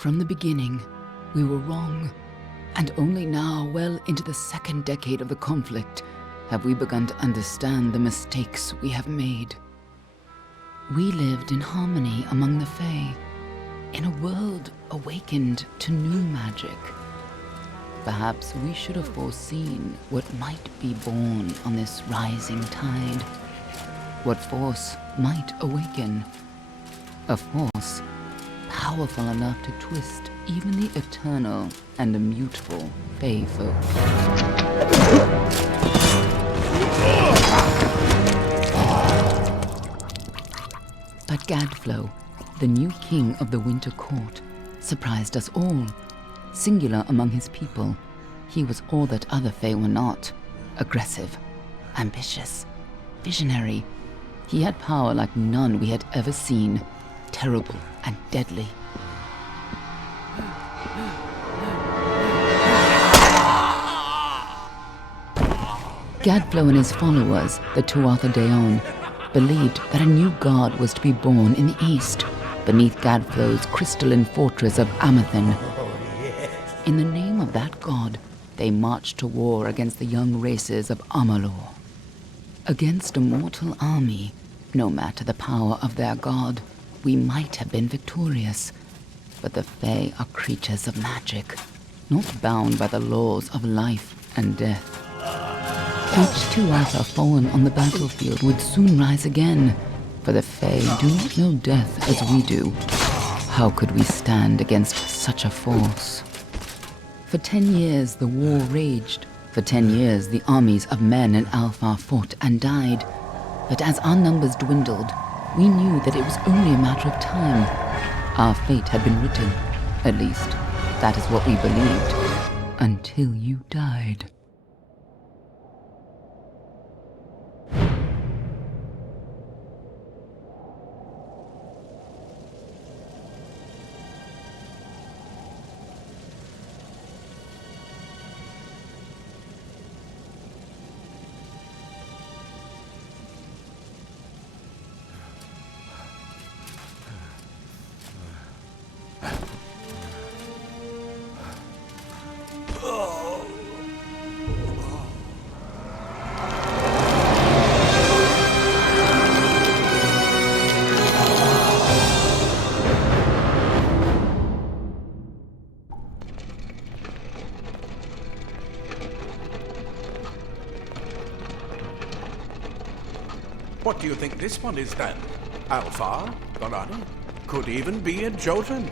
From the beginning, we were wrong, and only now, well into the second decade of the conflict, have we begun to understand the mistakes we have made. We lived in harmony among the Fae, in a world awakened to new magic. Perhaps we should have foreseen what might be born on this rising tide, what force might awaken, a force powerful enough to twist even the eternal and immutable Fae folk. But Gadflow, the new king of the Winter Court, surprised us all. Singular among his people, he was all that other Fae were not. Aggressive, ambitious, visionary. He had power like none we had ever seen, terrible and deadly. Gadflow and his followers, the Tuatha Deon, believed that a new god was to be born in the east, beneath Gadflow's crystalline fortress of Amathen. In the name of that god, they marched to war against the young races of Amalur. Against a mortal army, no matter the power of their god, we might have been victorious. But the Fae are creatures of magic, not bound by the laws of life and death. Each Tuatha fallen on the battlefield would soon rise again, for the Fae do not know death as we do. How could we stand against such a force? For 10 years the war raged. For 10 years the armies of Men and Alpha fought and died. But as our numbers dwindled, we knew that it was only a matter of time. Our fate had been written. At least, that is what we believed. Until you died. What do you think this one is then? Alpha? Gorani? Could even be a Jotun.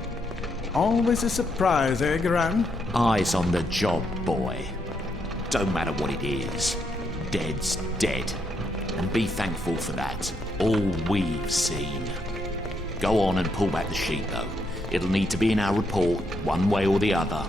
Always a surprise, eh, Gran? Eyes on the job, boy. Don't matter what it is. Dead's dead. And be thankful for that. All we've seen. Go on and pull back the sheet, though. It'll need to be in our report, one way or the other.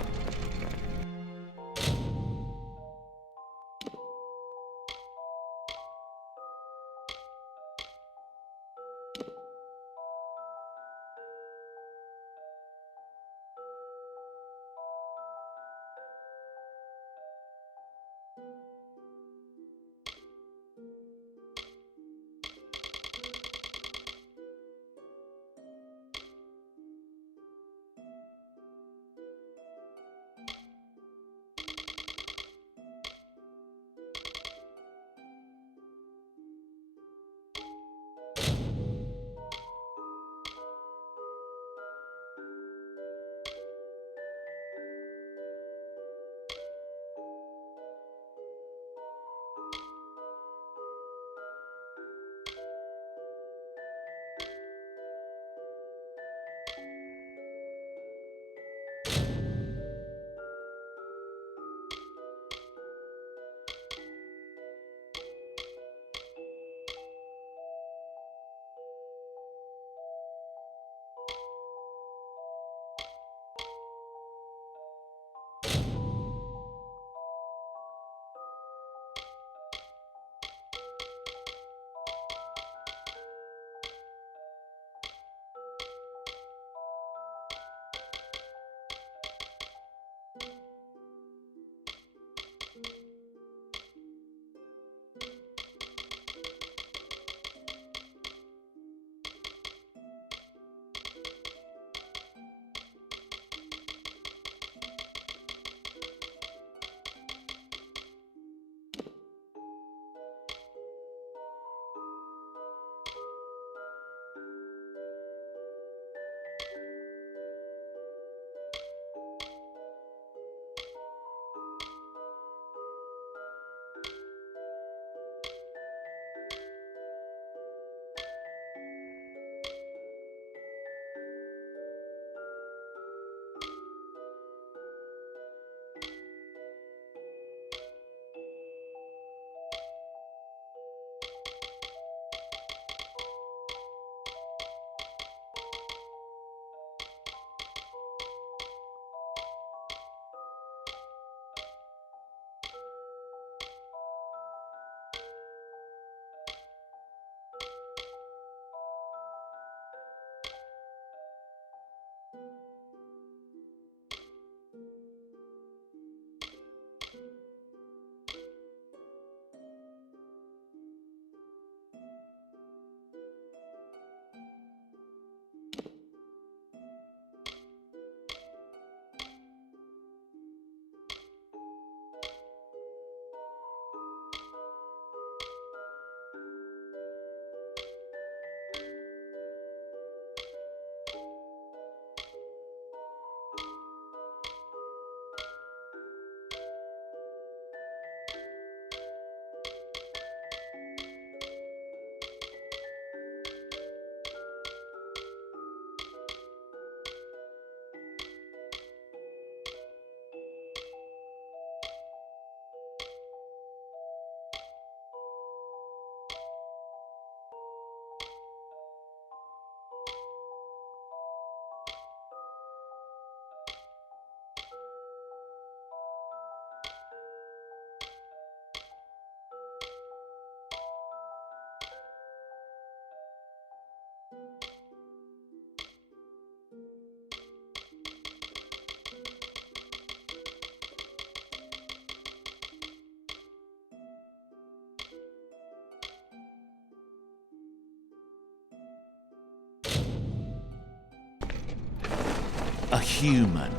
A human.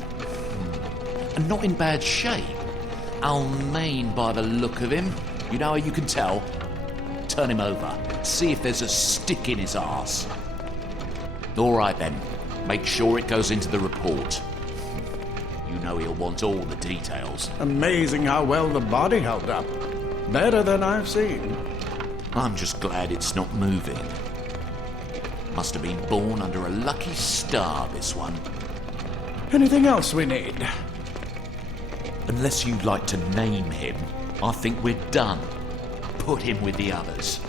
And not in bad shape. Almain by the look of him. You know how you can tell? Turn him over. See if there's a stick in his arse. All right then. Make sure it goes into the report. You know he'll want all the details. Amazing how well the body held up. Better than I've seen. I'm just glad it's not moving. Must have been born under a lucky star, this one. Anything else we need? Unless you'd like to name him, I think we're done. Put him with the others.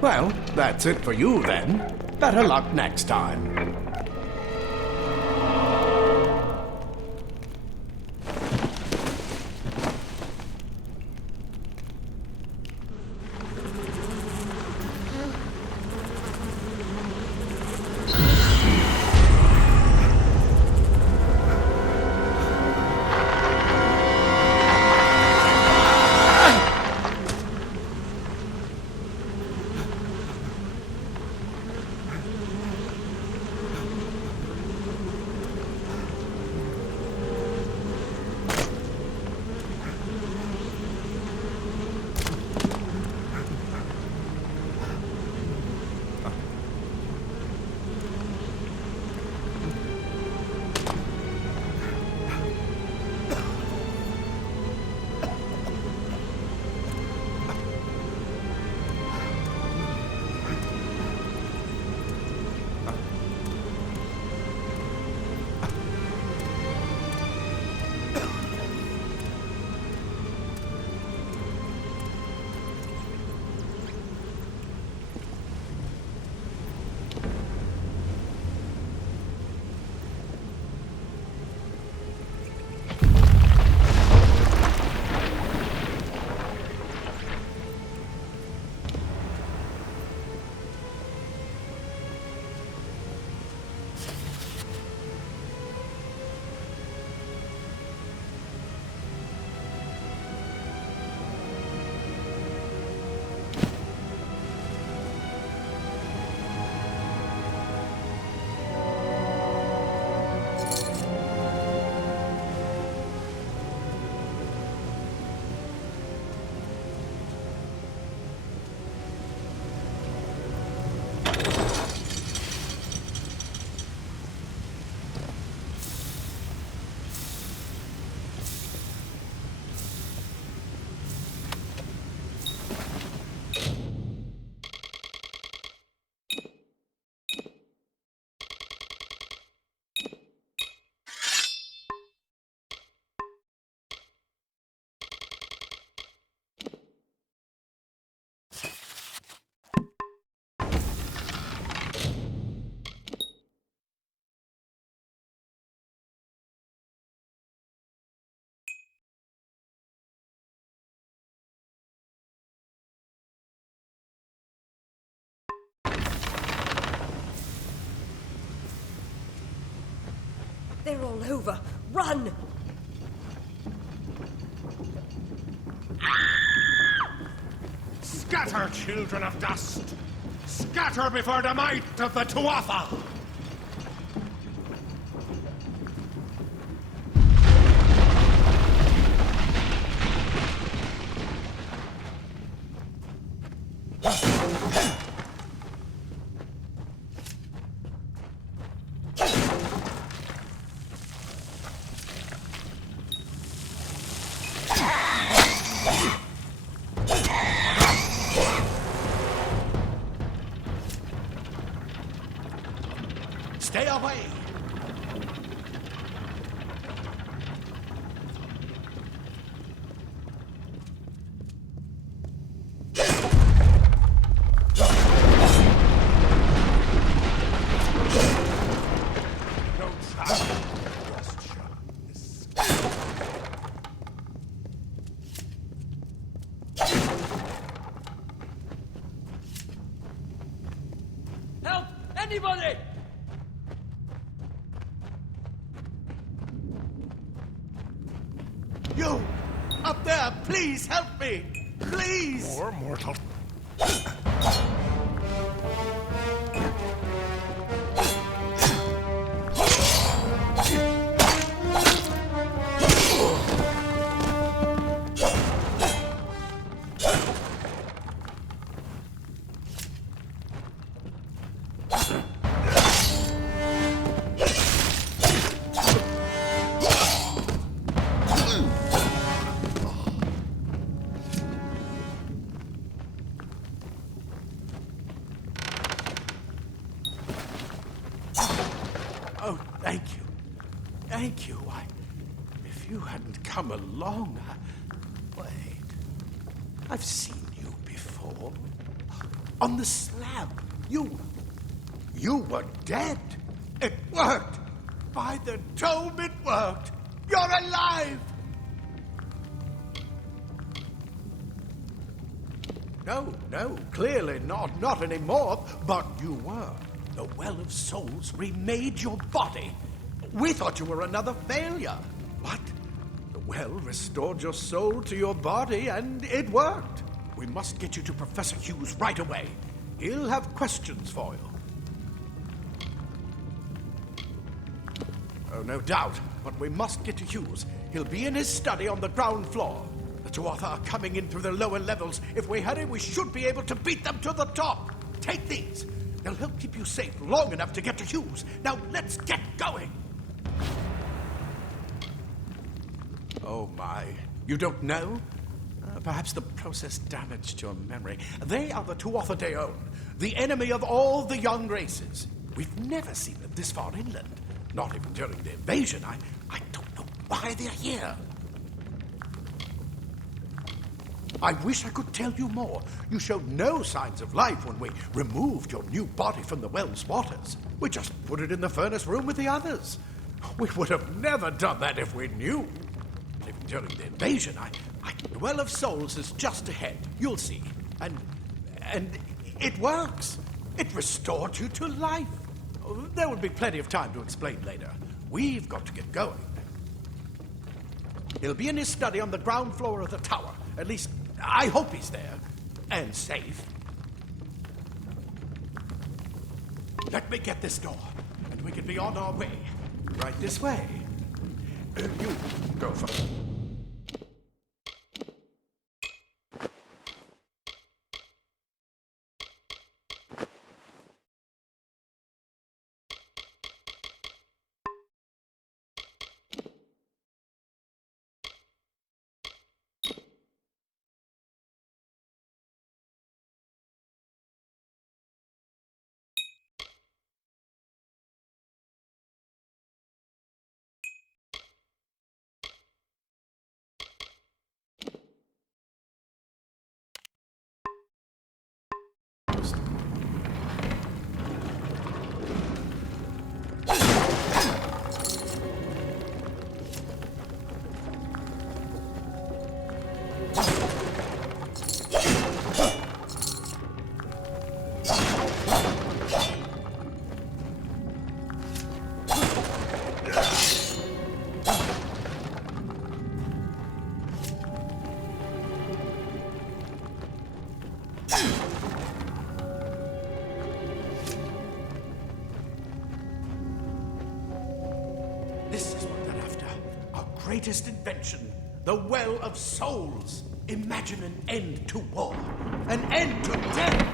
Well, that's it for you then. Better luck next time. They're all over. Run! Scatter, children of dust! Scatter before the might of the Tuatha! Help! Anybody! You! Up there, please help me! Please! More mortal. Oh, thank you. Thank you. If you hadn't come along, Wait. I've seen you before. On the slab. You were dead. It worked. By the dome, it worked. You're alive. No, clearly not anymore. But you were. The Well of Souls remade your body. We thought you were another failure. But the well restored your soul to your body, and it worked. We must get you to Professor Hughes right away. He'll have questions for you. Oh, no doubt. But we must get to Hughes. He'll be in his study on the ground floor. The Tuatha are coming in through the lower levels. If we hurry, we should be able to beat them to the top. Take these. They'll help keep you safe long enough to get to Hughes. Now, let's get going. Oh, my. You don't know? Perhaps the process damaged your memory. They are the Tuatha Deon, the enemy of all the young races. We've never seen them this far inland. Not even during the invasion. I don't know why they're here. I wish I could tell you more. You showed no signs of life when we removed your new body from the well's waters. We just put it in the furnace room with the others. We would have never done that if we knew. Even during the invasion, the Well of Souls is just ahead. You'll see. And it works. It restored you to life. There will be plenty of time to explain later. We've got to get going. He'll be in his study on the ground floor of the tower. At least, I hope he's there. And safe. Let me get this door, and we can be on our way. Right this way. You go first. This is what they're after. Our greatest invention, the Well of Souls. Imagine an end to war, an end to death.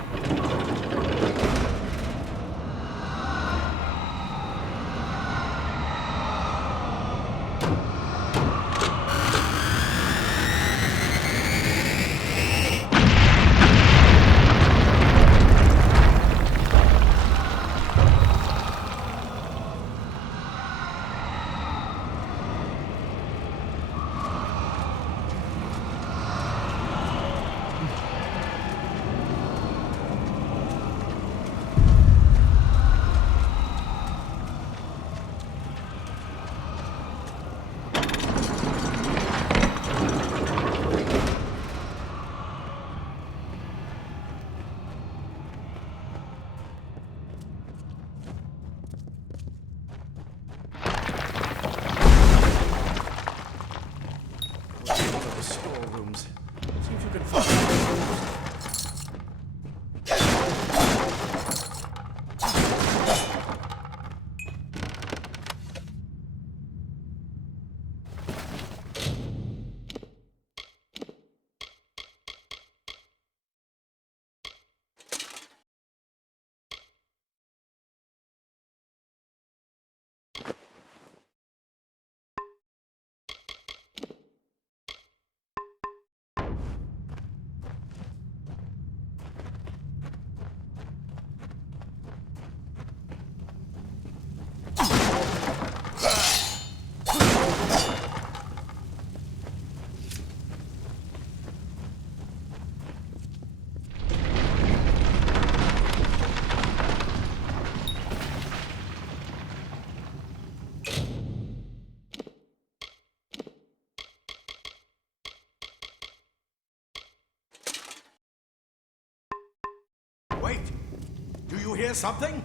hear something?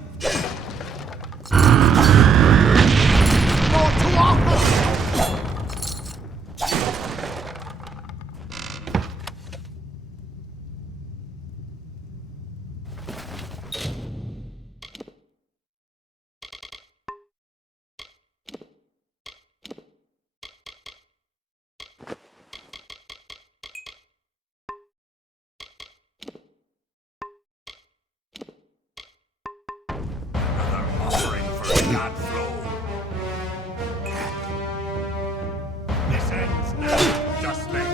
More too awful! Offering for Godflow. This ends now, Dustling.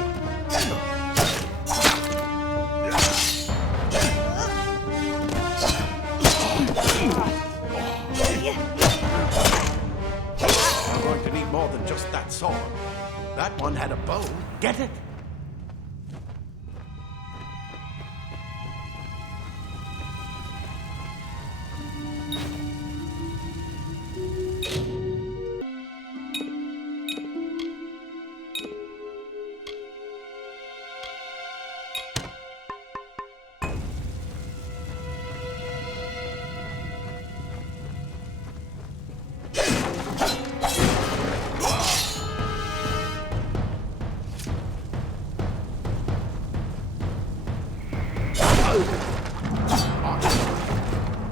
We're going to need more than just that sword. That one had a bow. Get it?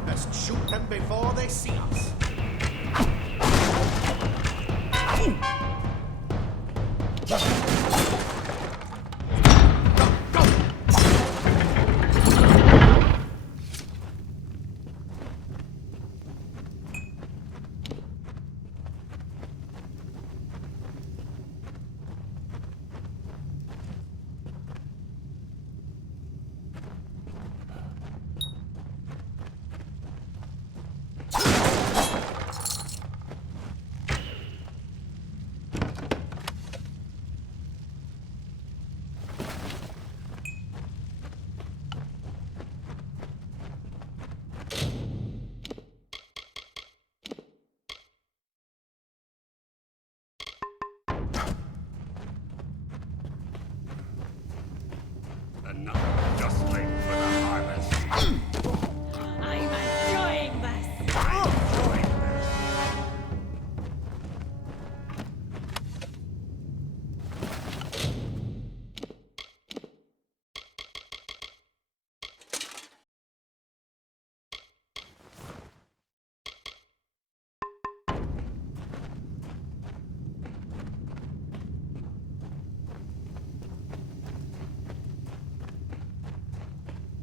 Let's shoot them before they see us. Go, go! Another Dustling for the harvest. I'm enjoying this. I'm enjoying this.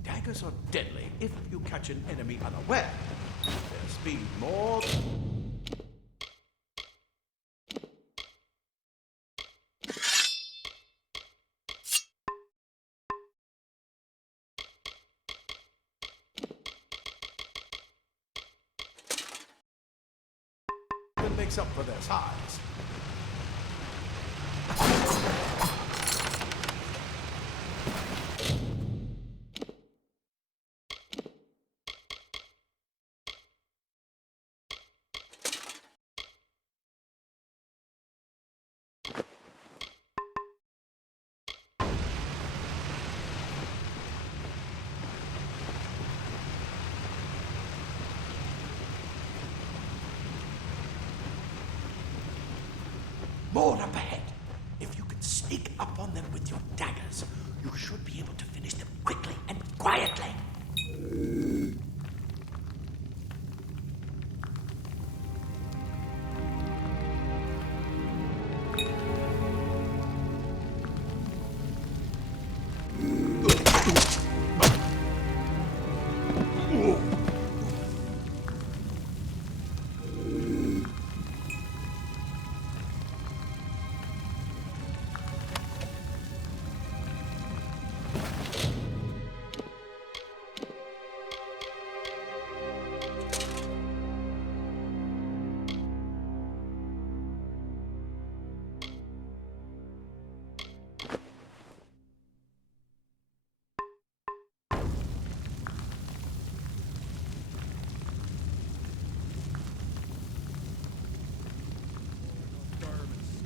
Daggers are deadly if you catch an enemy unaware. Their speed more... than makes up for their size. More up ahead. If you can sneak up on them with your daggers, you should be able to finish them quickly and quietly.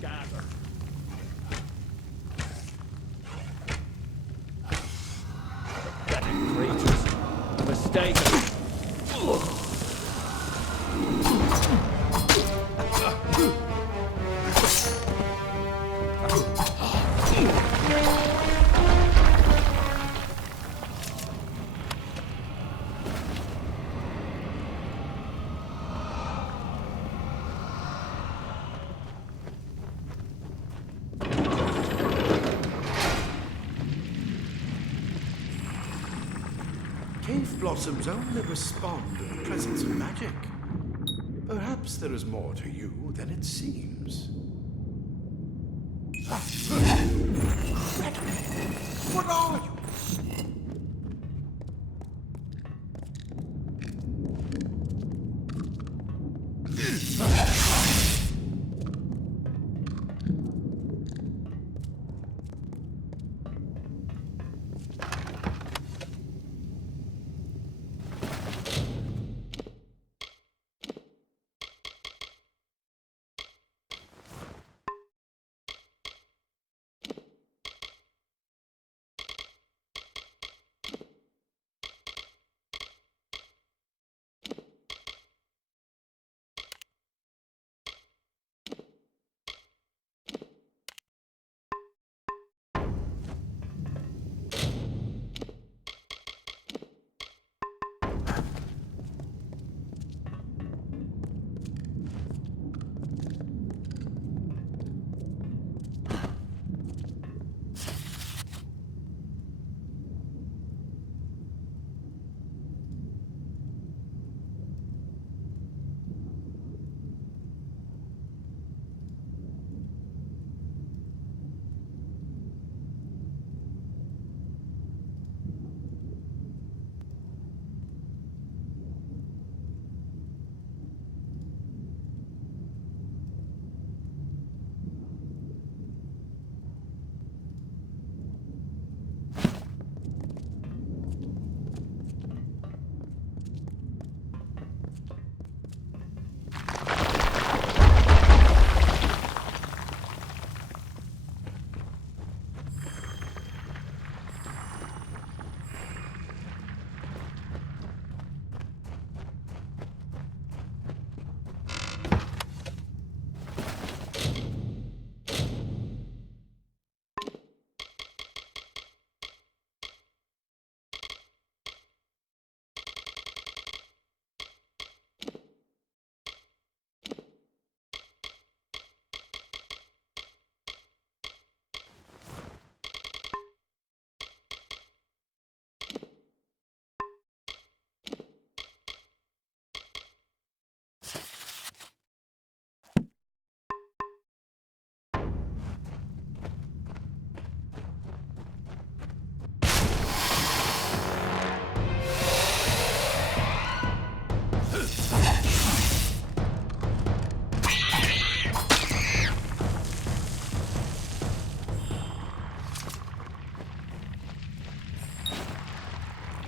Gather. Pathetic creatures. Mistaken. These blossoms only respond in the presence of magic. Perhaps there is more to you than it seems. What are you?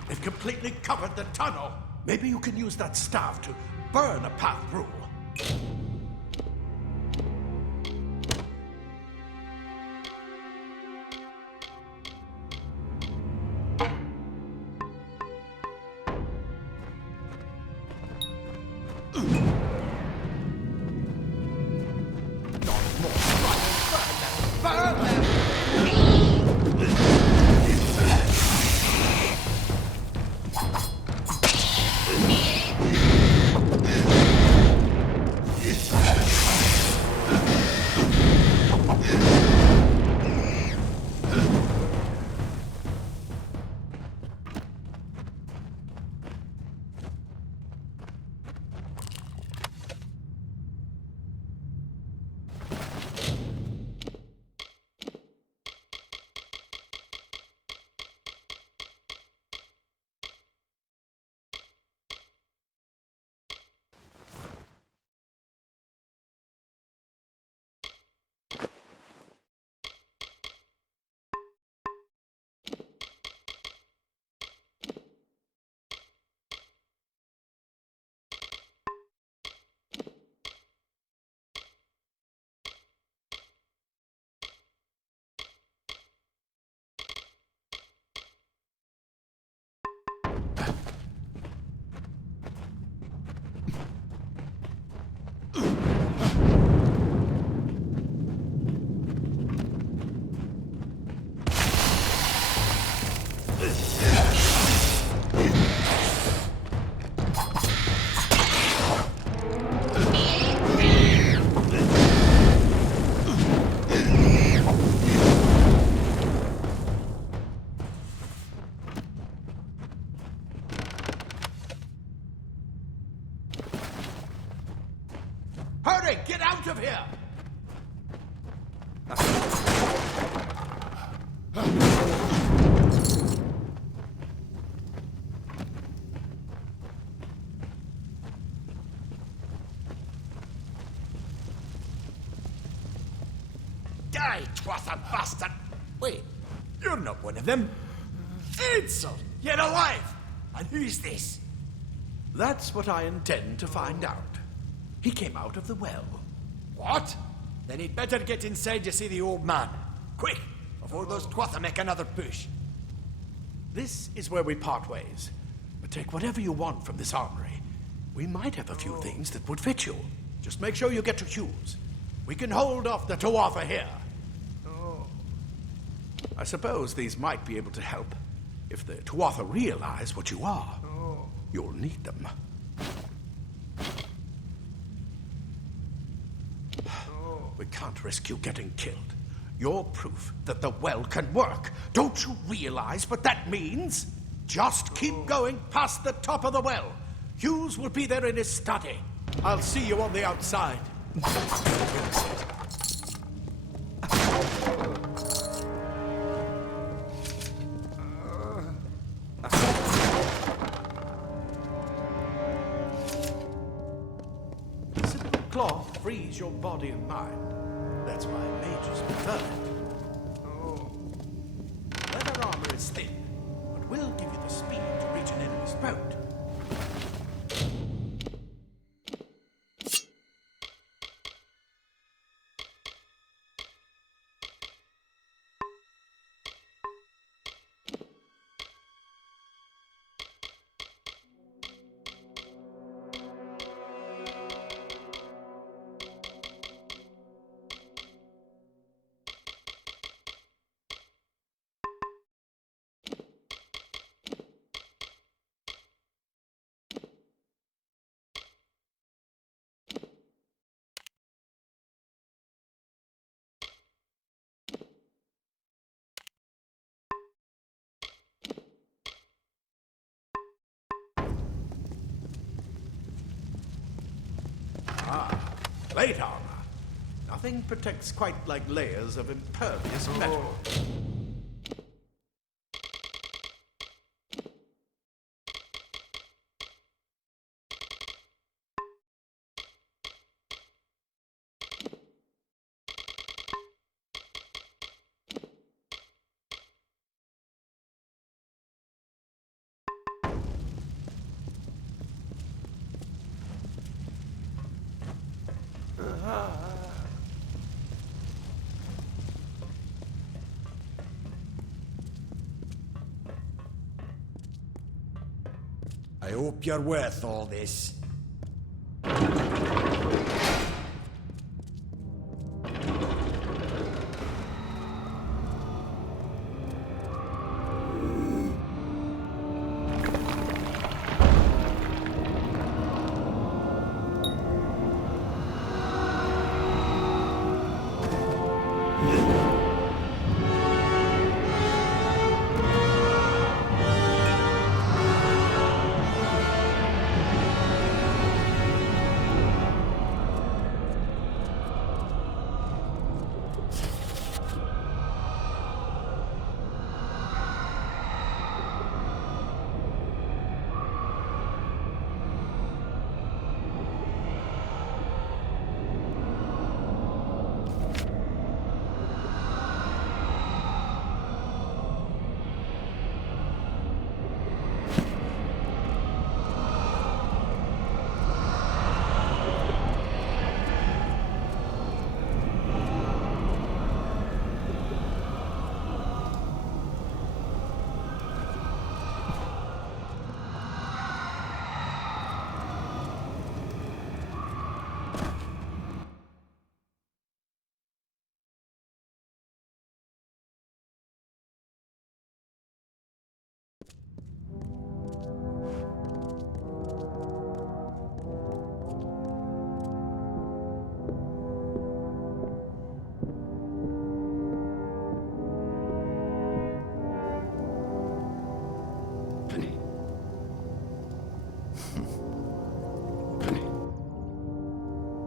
It completely covered the tunnel. Maybe you can use that staff to burn a path through. Die, twather bastard! Wait, you're not one of them. Edsel, you're alive! And who's this? That's what I intend to find out. He came out of the well. What? Then he'd better get inside to see the old man. Quick, before those twather make another push. This is where we part ways. But take whatever you want from this armory. We might have a few things that would fit you. Just make sure you get to Hughes. We can hold off the Tuatha here. I suppose these might be able to help. If the Tuatha realize what you are, you'll need them. We can't risk you getting killed. You're proof that the well can work. Don't you realize what that means? Just keep going past the top of the well. Hughes will be there in his study. I'll see you on the outside. The simple cloth frees your body and mind. That's why mages prefer it. Leather armor is thin, but will give you the speed to reach an enemy's boat. Plate armor. Nothing protects quite like layers of impervious metal. I hope you're worth all this.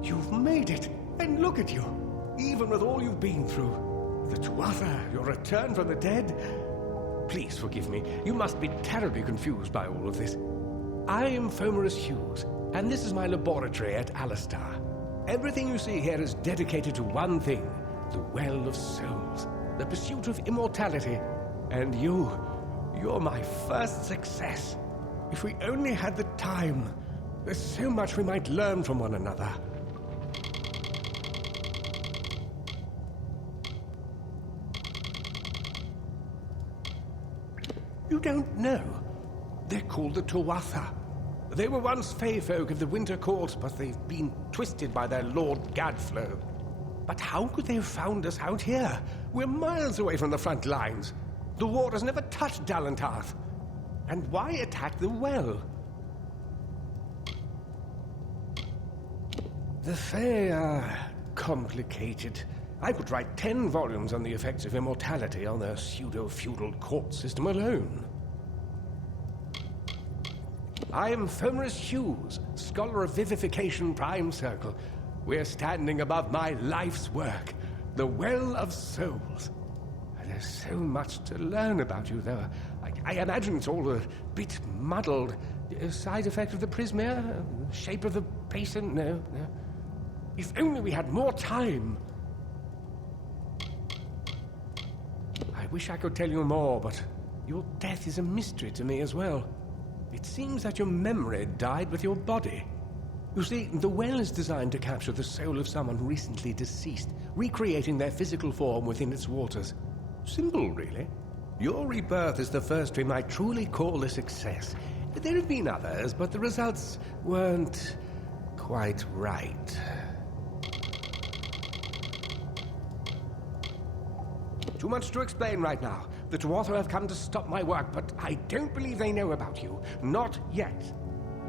You've made it, and look at you. Even with all you've been through, The Tuatha, your return from the dead? Please forgive me. You must be terribly confused by all of this. I am Fomerus Hughes, and this is my laboratory at Alistar. Everything you see here is dedicated to one thing, the Well of Souls, the pursuit of immortality. And you're my first success. If we only had the time, there's so much we might learn from one another. You don't know. They're called the Tuatha. They were once Fey folk of the Winter Court, but they've been twisted by their Lord Gadflow. But how could they have found us out here? We're miles away from the front lines. The war has never touched Dalantarth. And why attack the well? The Fae are complicated. I could write 10 volumes on the effects of immortality on their pseudo-feudal court system alone. I am Fomerus Hughes, Scholar of Vivification Prime Circle. We're standing above my life's work, the Well of Souls. And there's so much to learn about you, though. I imagine it's all a bit muddled. A side effect of the prismere? Shape of the basin? No. If only we had more time. I wish I could tell you more, but your death is a mystery to me as well. It seems that your memory died with your body. You see, the well is designed to capture the soul of someone recently deceased, recreating their physical form within its waters. Simple, really. Your rebirth is the first we might truly call a success. There have been others, but the results weren't quite right. Too much to explain right now. The Tuatha have come to stop my work, but I don't believe they know about you. Not yet.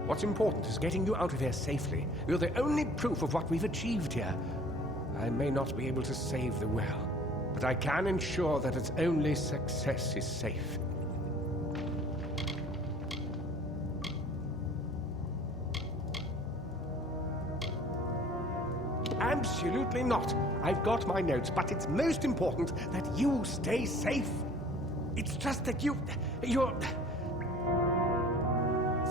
What's important is getting you out of here safely. You're the only proof of what we've achieved here. I may not be able to save the well, but I can ensure that its only success is safe. Absolutely not. I've got my notes, but it's most important that you stay safe. It's just that you're...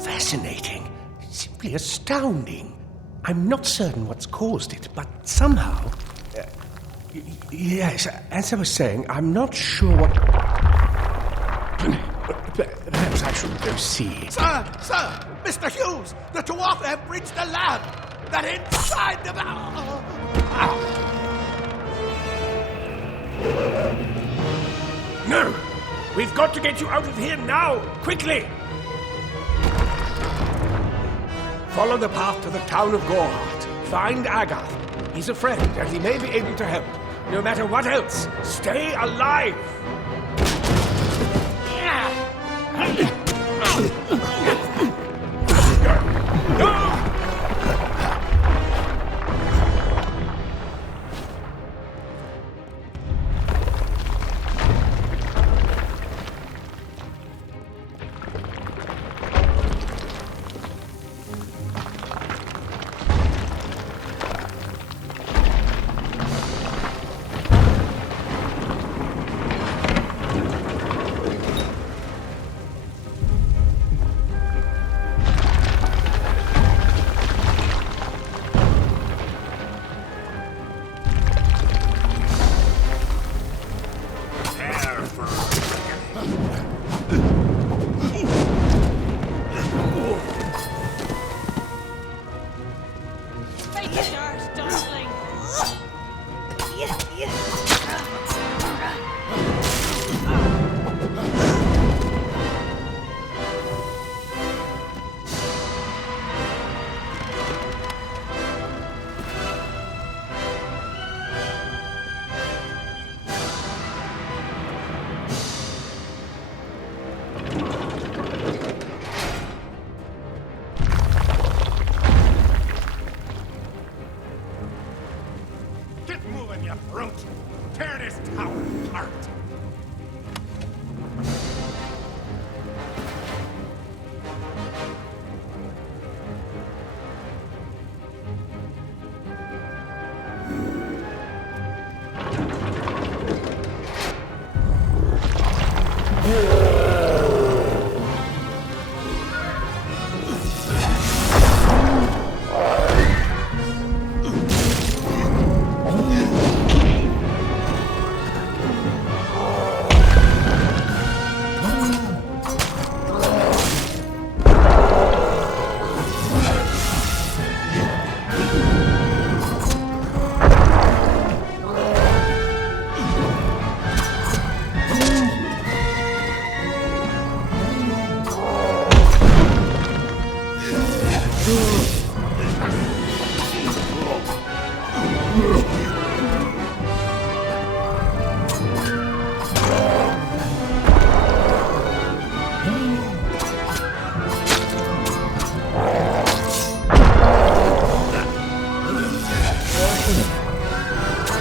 fascinating. Simply astounding. I'm not certain what's caused it, but somehow... yes, as I was saying, I'm not sure what... Perhaps I should go see. Sir! Mr. Hughes! The Tuatha have breached the lab! They're inside the... No! We've got to get you out of here now! Quickly! Follow the path to the town of Gorhart. Find Agath. He's a friend, and he may be able to help. No matter what else, stay alive! Tear this town apart!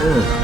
Oh.